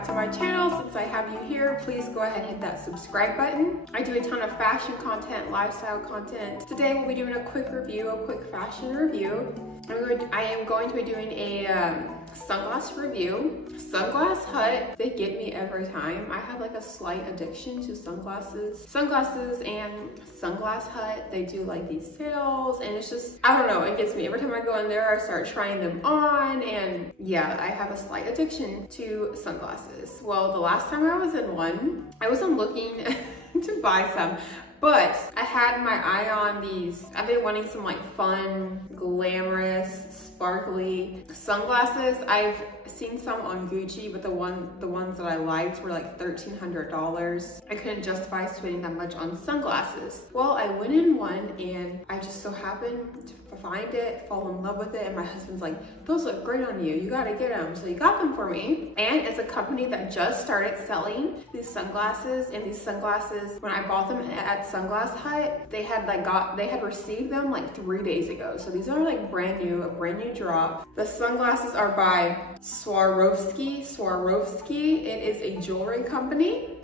back to my channel. Since I have you here, please go ahead and hit that subscribe button. I do a ton of fashion content, lifestyle content. Today we'll be doing a quick review, a quick fashion review. I am going to be doing a sunglass review. Sunglass Hut, they get me every time. I have like a slight addiction to sunglasses. Sunglasses and Sunglass Hut, they do like these sales and it's just, I don't know, it gets me. Every time I go in there, I start trying them on and yeah, I have a slight addiction to sunglasses. Well, the last time I was in one, I wasn't looking to buy some, but I had my eye on these. I've been wanting some like fun, glamorous, sparkly sunglasses. I've seen some on Gucci, but the ones that I liked were like $1,300. I couldn't justify spending that much on sunglasses. Well, I went in one and I just so happened to find it, fall in love with it, and my husband's like, those look great on you, you gotta get them. So he got them for me, and it's a company that just started selling these sunglasses, and these sunglasses, when I bought them at Sunglass Hut, they had received them like 3 days ago. So these are like brand new, a brand new drop. The sunglasses are by Swarovski. It is a jewelry company.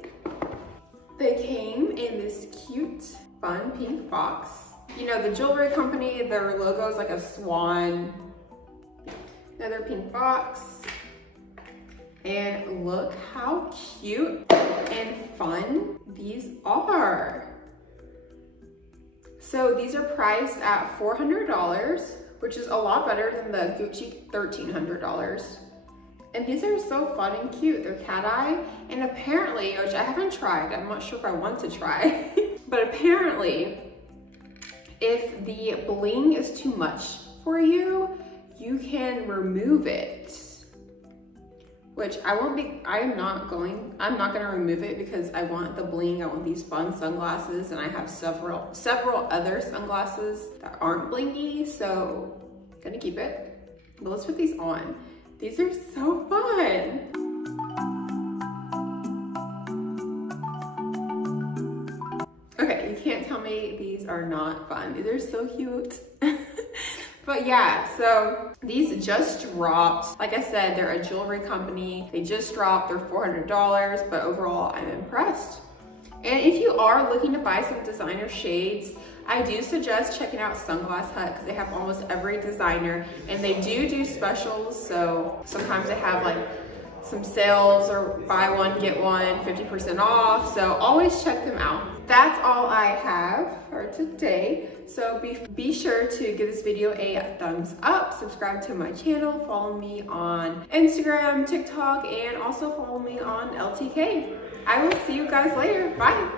They came in this cute, fun pink box. You know, the jewelry company, their logo is like a swan. Another pink box. And look how cute and fun these are. So these are priced at $400, which is a lot better than the Gucci $1,300. And these are so fun and cute. They're cat eye, and apparently, which I haven't tried, I'm not sure if I want to try, but apparently, if the bling is too much for you, you can remove it. Which I'm not gonna remove it because I want the bling, I want these fun sunglasses, and I have several other sunglasses that aren't blingy, so I'm gonna keep it. But let's put these on. These are so fun. Okay, you can't tell me these are not fun. These are so cute. But yeah, so these just dropped. Like I said, they're a jewelry company. They just dropped, they're $400, but overall I'm impressed. And if you are looking to buy some designer shades, I do suggest checking out Sunglass Hut because they have almost every designer, and they do specials. So sometimes they have like some sales or buy one, get one, 50% off. So always check them out. That's all I have for today. So be sure to give this video a thumbs up, subscribe to my channel, follow me on Instagram, TikTok, and also follow me on LTK. I will see you guys later. Bye.